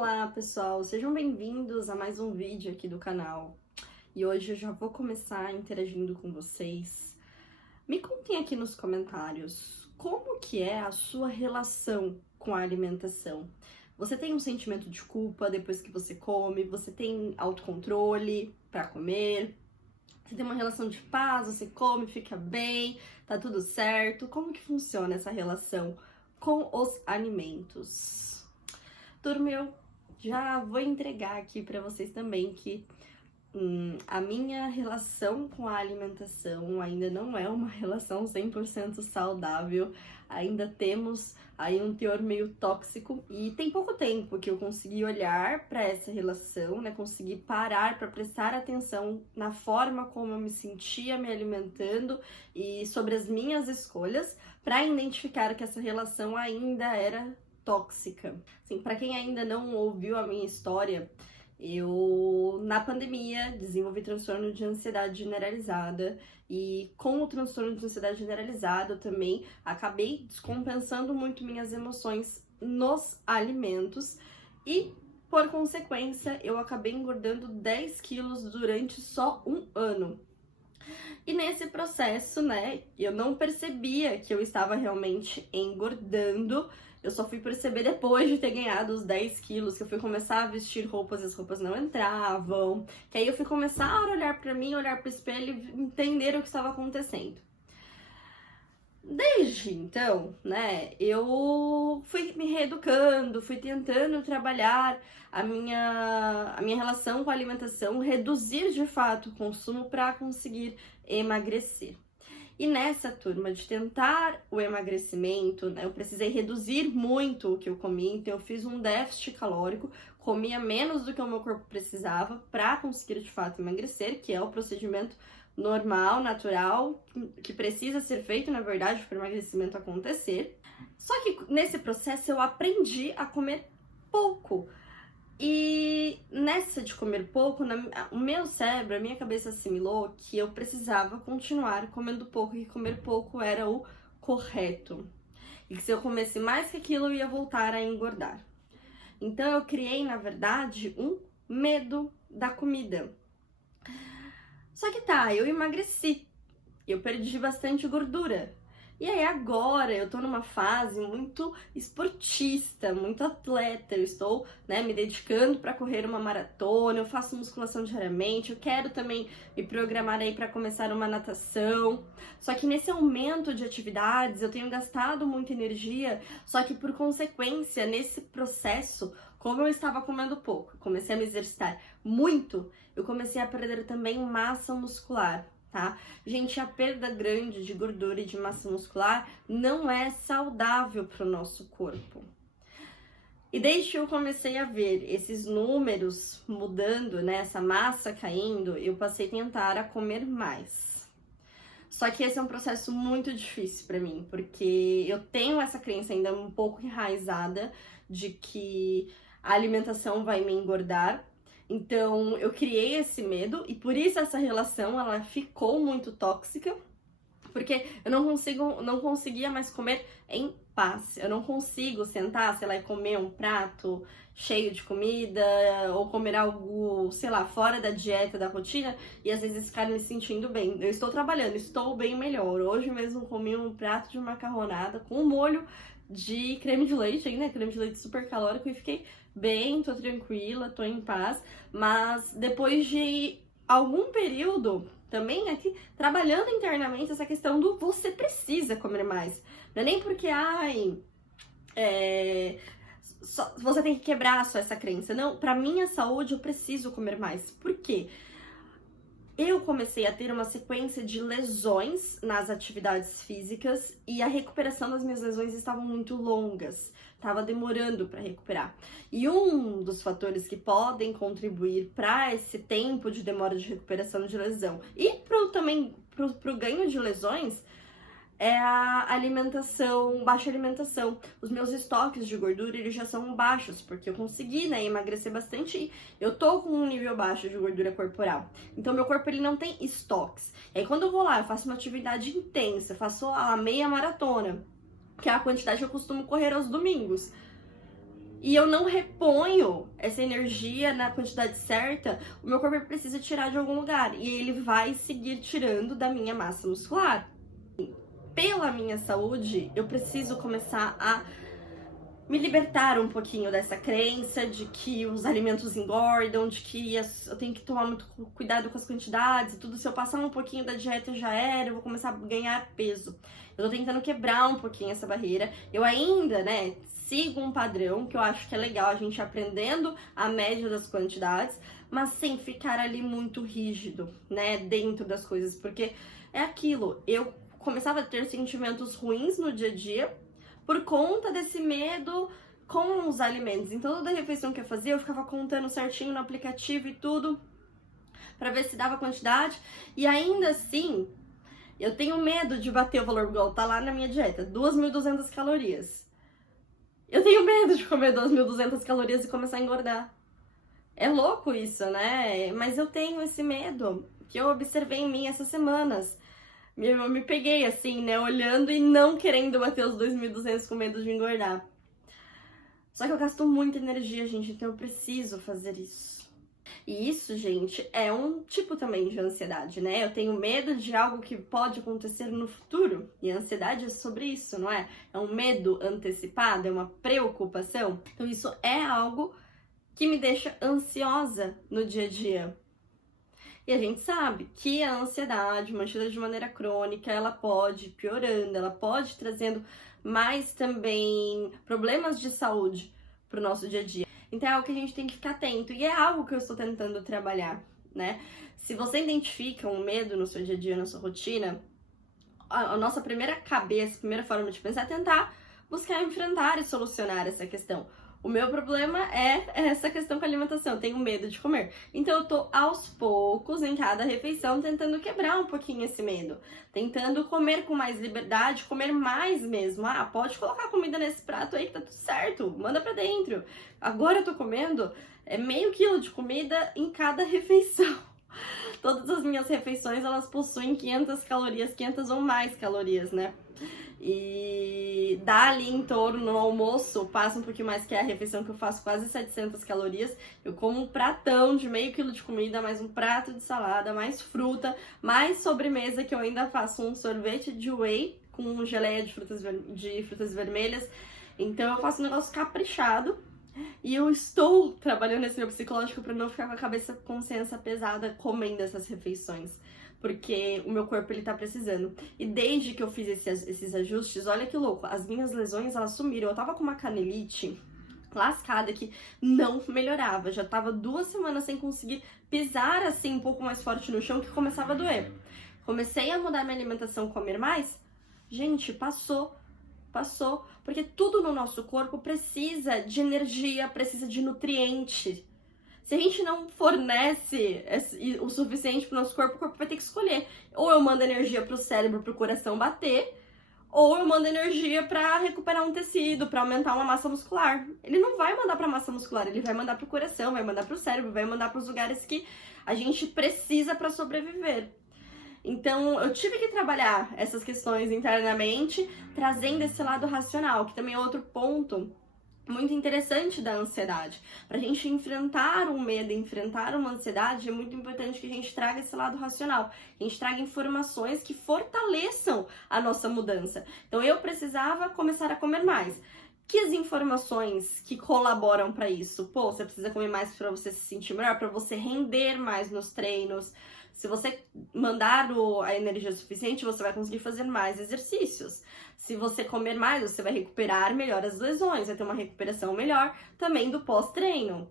Olá pessoal, sejam bem-vindos a mais um vídeo aqui do canal. E hoje eu já vou começar interagindo com vocês. Me contem aqui nos comentários como que é a sua relação com a alimentação. Você tem um sentimento de culpa depois que você come? Você tem autocontrole para comer? Você tem uma relação de paz, você come, fica bem, tá tudo certo? Como que funciona essa relação com os alimentos? Turma, eu já vou entregar aqui para vocês também que a minha relação com a alimentação ainda não é uma relação 100% saudável, ainda temos aí um teor meio tóxico e tem pouco tempo que eu consegui olhar para essa relação, né? Consegui parar para prestar atenção na forma como eu me sentia me alimentando e sobre as minhas escolhas para identificar que essa relação ainda era tóxica. Assim, para quem ainda não ouviu a minha história, eu, na pandemia, desenvolvi transtorno de ansiedade generalizada e com o transtorno de ansiedade generalizada eu também acabei descompensando muito minhas emoções nos alimentos e, por consequência, eu acabei engordando 10 quilos durante só um ano. E nesse processo, né, eu não percebia que eu estava realmente engordando. Eu só fui perceber depois de ter ganhado os 10 quilos, que eu fui começar a vestir roupas e as roupas não entravam. Que aí eu fui começar a olhar pra mim, olhar pro espelho e entender o que estava acontecendo. Desde então, né, eu fui me reeducando, fui tentando trabalhar a minha relação com a alimentação, reduzir de fato o consumo para conseguir emagrecer. E nessa turma de tentar o emagrecimento, né, eu precisei reduzir muito o que eu comia, então eu fiz um déficit calórico, comia menos do que o meu corpo precisava para conseguir de fato emagrecer, que é o procedimento normal, natural, que precisa ser feito, na verdade, para o emagrecimento acontecer. Só que nesse processo eu aprendi a comer pouco. E nessa de comer pouco, o meu cérebro, a minha cabeça assimilou que eu precisava continuar comendo pouco, e que comer pouco era o correto. E que se eu comesse mais que aquilo, eu ia voltar a engordar. Então eu criei, na verdade, um medo da comida. Só que tá, eu emagreci, eu perdi bastante gordura. E aí agora eu tô numa fase muito esportista, muito atleta, eu estou, né, me dedicando para correr uma maratona, eu faço musculação diariamente, eu quero também me programar aí para começar uma natação. Só que nesse aumento de atividades eu tenho gastado muita energia, só que por consequência, nesse processo, como eu estava comendo pouco, comecei a me exercitar muito, eu comecei a perder também massa muscular. Tá? Gente, a perda grande de gordura e de massa muscular não é saudável para o nosso corpo. E desde que eu comecei a ver esses números mudando, né, essa massa caindo, eu passei a tentar a comer mais. Só que esse é um processo muito difícil para mim, porque eu tenho essa crença ainda um pouco enraizada de que a alimentação vai me engordar. Então, eu criei esse medo e por isso essa relação, ela ficou muito tóxica, porque eu não conseguia mais comer em paz. Eu não consigo sentar, sei lá, e comer um prato cheio de comida ou comer algo, sei lá, fora da dieta, da rotina e às vezes ficar me sentindo bem. Eu estou trabalhando, estou bem melhor. Hoje mesmo comi um prato de macarronada com um molho de creme de leite, né? Creme de leite super calórico e fiquei bem, tô tranquila, tô em paz, mas depois de algum período também aqui trabalhando internamente essa questão do você precisa comer mais. Não é nem porque, você tem que quebrar só essa crença. Não, pra minha saúde eu preciso comer mais. Por quê? Eu comecei a ter uma sequência de lesões nas atividades físicas e a recuperação das minhas lesões estavam muito longas, estava demorando para recuperar. E um dos fatores que podem contribuir para esse tempo de demora de recuperação de lesão e também pro ganho de lesões é a alimentação, baixa alimentação. Os meus estoques de gordura, eles já são baixos, porque eu consegui, né, emagrecer bastante e eu tô com um nível baixo de gordura corporal. Então, meu corpo, ele não tem estoques. E aí, quando eu vou lá, eu faço uma atividade intensa, faço a meia maratona, que é a quantidade que eu costumo correr aos domingos. e eu não reponho essa energia na quantidade certa, o meu corpo precisa tirar de algum lugar. E ele vai seguir tirando da minha massa muscular. Pela minha saúde, eu preciso começar a me libertar um pouquinho dessa crença de que os alimentos engordam, de que eu tenho que tomar muito cuidado com as quantidades e tudo. Se eu passar um pouquinho da dieta já era, eu vou começar a ganhar peso. Eu tô tentando quebrar um pouquinho essa barreira. Eu ainda, né, sigo um padrão que eu acho que é legal a gente aprendendo a média das quantidades, mas sem ficar ali muito rígido, né, dentro das coisas, porque é aquilo, eu começava a ter sentimentos ruins no dia a dia por conta desse medo com os alimentos. Então, toda refeição que eu fazia, eu ficava contando certinho no aplicativo e tudo, pra ver se dava quantidade, e ainda assim, eu tenho medo de bater o valor igual tá lá na minha dieta, 2.200 calorias. Eu tenho medo de comer 2.200 calorias e começar a engordar. É louco isso, né? Mas eu tenho esse medo que eu observei em mim essas semanas. Eu me peguei assim, né? Olhando e não querendo bater os 2.200 com medo de engordar. Só que eu gasto muita energia, gente, então eu preciso fazer isso. E isso, gente, é um tipo também de ansiedade, né? Eu tenho medo de algo que pode acontecer no futuro. E a ansiedade é sobre isso, não é? É um medo antecipado, é uma preocupação. Então isso é algo que me deixa ansiosa no dia a dia. E a gente sabe que a ansiedade, mantida de maneira crônica, ela pode ir piorando, ela pode ir trazendo mais também problemas de saúde para o nosso dia a dia. Então é algo que a gente tem que ficar atento e é algo que eu estou tentando trabalhar, né? Se você identifica um medo no seu dia a dia, na sua rotina, a nossa primeira cabeça, a primeira forma de pensar é tentar buscar enfrentar e solucionar essa questão. O meu problema é essa questão com a alimentação, eu tenho medo de comer. Então eu tô aos poucos, em cada refeição, tentando quebrar um pouquinho esse medo. Tentando comer com mais liberdade, comer mais mesmo. Ah, pode colocar comida nesse prato aí que tá tudo certo, manda pra dentro. Agora eu tô comendo meio quilo de comida em cada refeição. Todas as minhas refeições, elas possuem 500 calorias, 500 ou mais calorias, né? E dá ali em torno, no almoço, passa um pouquinho mais, que é a refeição que eu faço, quase 700 calorias. Eu como um pratão de meio quilo de comida, mais um prato de salada, mais fruta, mais sobremesa, que eu ainda faço um sorvete de whey com geleia de frutas vermelhas. Então eu faço um negócio caprichado. E eu estou trabalhando nesse meu psicológico para não ficar com a cabeça, consciência pesada comendo essas refeições. Porque o meu corpo, ele tá precisando. E desde que eu fiz esses ajustes, olha que louco, as minhas lesões, elas sumiram. Eu tava com uma canelite lascada que não melhorava. Já tava 2 semanas sem conseguir pisar assim um pouco mais forte no chão, que começava a doer. Comecei a mudar minha alimentação, comer mais. Gente, passou. Porque tudo no nosso corpo precisa de energia, precisa de nutriente. Se a gente não fornece o suficiente para o nosso corpo, o corpo vai ter que escolher. Ou eu mando energia para o cérebro, para o coração bater, ou eu mando energia para recuperar um tecido, para aumentar uma massa muscular. Ele não vai mandar para a massa muscular, ele vai mandar para o coração, vai mandar para o cérebro, vai mandar para os lugares que a gente precisa para sobreviver. Então, eu tive que trabalhar essas questões internamente, trazendo esse lado racional, que também é outro ponto muito interessante da ansiedade. Para a gente enfrentar um medo, enfrentar uma ansiedade, é muito importante que a gente traga esse lado racional, que a gente traga informações que fortaleçam a nossa mudança. Então, eu precisava começar a comer mais. Que as informações que colaboram para isso? Pô, você precisa comer mais para você se sentir melhor, para você render mais nos treinos. Se você mandar a energia suficiente, você vai conseguir fazer mais exercícios. Se você comer mais, você vai recuperar melhor as lesões, vai ter uma recuperação melhor também do pós-treino.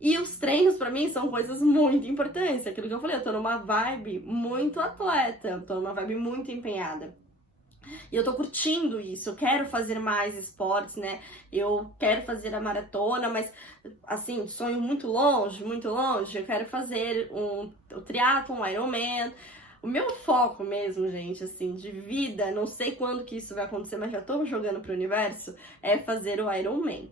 E os treinos, pra mim, são coisas muito importantes. Aquilo que eu falei, eu tô numa vibe muito atleta, eu tô numa vibe muito empenhada. E eu tô curtindo isso, eu quero fazer mais esportes, né? Eu quero fazer a maratona, mas, assim, sonho muito longe, eu quero fazer o triatlon, um Ironman. O meu foco mesmo, gente, assim, de vida, não sei quando que isso vai acontecer, mas já tô jogando pro universo, é fazer o Ironman,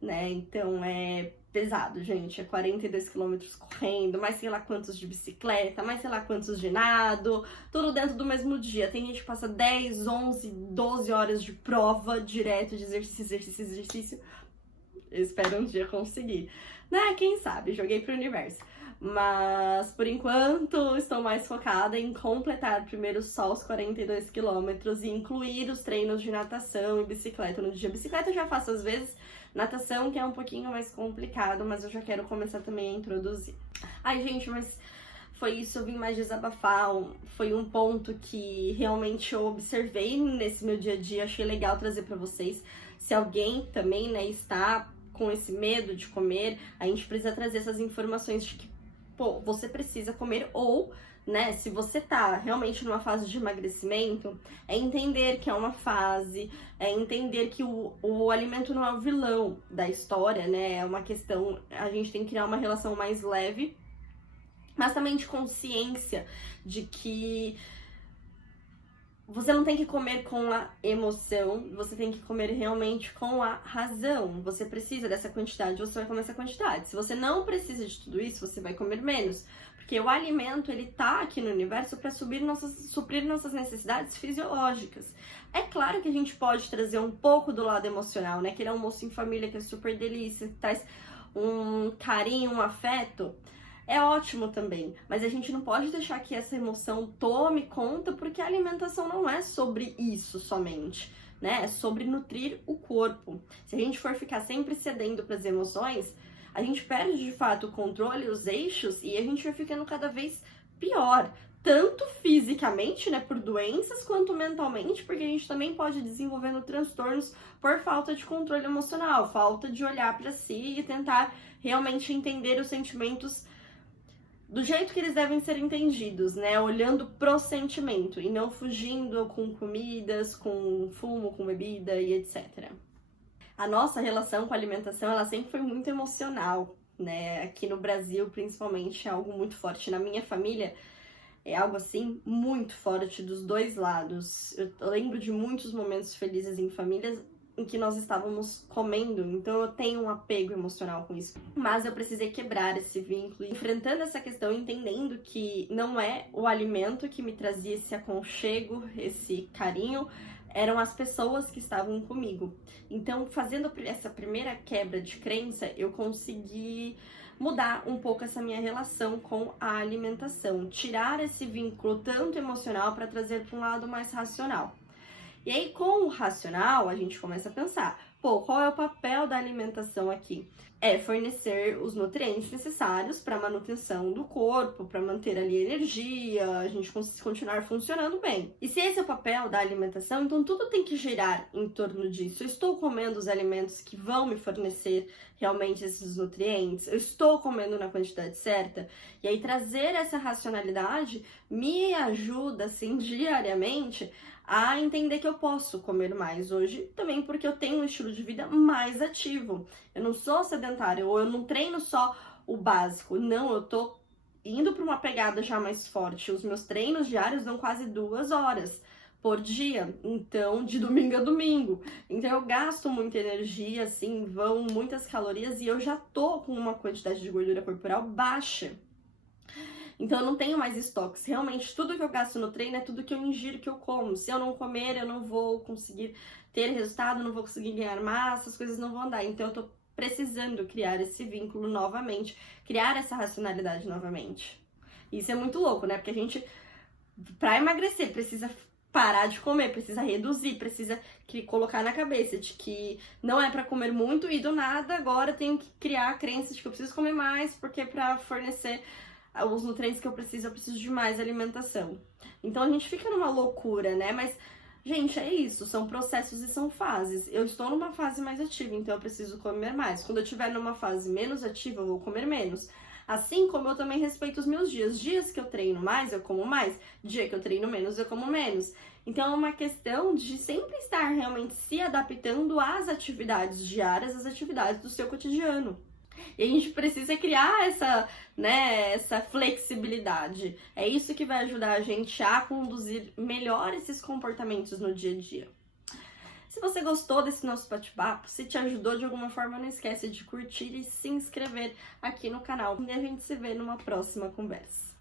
né? Então, é pesado, gente, é 42 quilômetros correndo, mais sei lá quantos de bicicleta, mais sei lá quantos de nado, tudo dentro do mesmo dia. Tem gente que passa 10, 11, 12 horas de prova direto, de exercício. Eu espero um dia conseguir. Né? Quem sabe? Joguei pro universo. Mas, por enquanto, estou mais focada em completar primeiro só os 42 quilômetros e incluir os treinos de natação e bicicleta no dia. Bicicleta eu já faço às vezes, natação que é um pouquinho mais complicado, mas eu já quero começar também a introduzir. Ai, gente, mas foi isso, eu vim mais desabafar, foi um ponto que realmente eu observei nesse meu dia a dia, achei legal trazer pra vocês. Se alguém também, né, está com esse medo de comer, a gente precisa trazer essas informações de que, pô, você precisa comer ou, né, se você tá realmente numa fase de emagrecimento, é entender que é uma fase, é entender que o alimento não é o vilão da história, né, é uma questão, a gente tem que criar uma relação mais leve, mas também de consciência de que você não tem que comer com a emoção, você tem que comer realmente com a razão. Você precisa dessa quantidade, você vai comer essa quantidade. Se você não precisa de tudo isso, você vai comer menos. Porque o alimento, ele tá aqui no universo para suprir nossas necessidades fisiológicas. É claro que a gente pode trazer um pouco do lado emocional, né? Aquele almoço em família que é super delícia, que traz um carinho, um afeto. É ótimo também, mas a gente não pode deixar que essa emoção tome conta, porque a alimentação não é sobre isso somente, né? É sobre nutrir o corpo. Se a gente for ficar sempre cedendo para as emoções, a gente perde de fato o controle, os eixos, e a gente vai ficando cada vez pior, tanto fisicamente, né, por doenças, quanto mentalmente, porque a gente também pode ir desenvolvendo transtornos por falta de controle emocional, falta de olhar para si e tentar realmente entender os sentimentos do jeito que eles devem ser entendidos, né? Olhando pro sentimento e não fugindo com comidas, com fumo, com bebida e etc. A nossa relação com a alimentação, ela sempre foi muito emocional, né? Aqui no Brasil, principalmente, é algo muito forte. Na minha família, é algo assim muito forte dos dois lados. Eu lembro de muitos momentos felizes em famílias em que nós estávamos comendo, então eu tenho um apego emocional com isso. Mas eu precisei quebrar esse vínculo, enfrentando essa questão, entendendo que não é o alimento que me trazia esse aconchego, esse carinho, eram as pessoas que estavam comigo. Então, fazendo essa primeira quebra de crença, eu consegui mudar um pouco essa minha relação com a alimentação, tirar esse vínculo tanto emocional para trazer para um lado mais racional. E aí, com o racional, a gente começa a pensar, pô, qual é o papel da alimentação aqui? É fornecer os nutrientes necessários para a manutenção do corpo, para manter ali a energia, a gente continuar funcionando bem. E se esse é o papel da alimentação, então tudo tem que girar em torno disso. Eu estou comendo os alimentos que vão me fornecer realmente esses nutrientes? Eu estou comendo na quantidade certa? E aí trazer essa racionalidade me ajuda, assim, diariamente a entender que eu posso comer mais hoje, também porque eu tenho um estilo de vida mais ativo. Eu não sou sedentária, ou eu não treino só o básico. Não, eu tô indo para uma pegada já mais forte. Os meus treinos diários dão quase 2 horas por dia, então de domingo a domingo. Então eu gasto muita energia, assim, vão muitas calorias e eu já tô com uma quantidade de gordura corporal baixa. Então eu não tenho mais estoques. Realmente, tudo que eu gasto no treino é tudo que eu ingiro, que eu como. Se eu não comer, eu não vou conseguir ter resultado, não vou conseguir ganhar massa, as coisas não vão andar. Então eu tô precisando criar esse vínculo novamente, criar essa racionalidade novamente. Isso é muito louco, né? Porque a gente, pra emagrecer, precisa parar de comer, precisa reduzir, precisa colocar na cabeça de que não é pra comer muito e do nada agora eu tenho que criar a crença de que eu preciso comer mais, porque pra fornecer os nutrientes que eu preciso de mais alimentação. Então a gente fica numa loucura, né? Mas, gente, é isso, são processos e são fases. Eu estou numa fase mais ativa, então eu preciso comer mais. Quando eu estiver numa fase menos ativa, eu vou comer menos. Assim como eu também respeito os meus dias. Dias que eu treino mais, eu como mais. Dia que eu treino menos, eu como menos. Então é uma questão de sempre estar realmente se adaptando às atividades diárias, às atividades do seu cotidiano. E a gente precisa criar essa flexibilidade. É isso que vai ajudar a gente a conduzir melhor esses comportamentos no dia a dia. Se você gostou desse nosso bate-papo, se te ajudou de alguma forma, não esquece de curtir e se inscrever aqui no canal. E a gente se vê numa próxima conversa.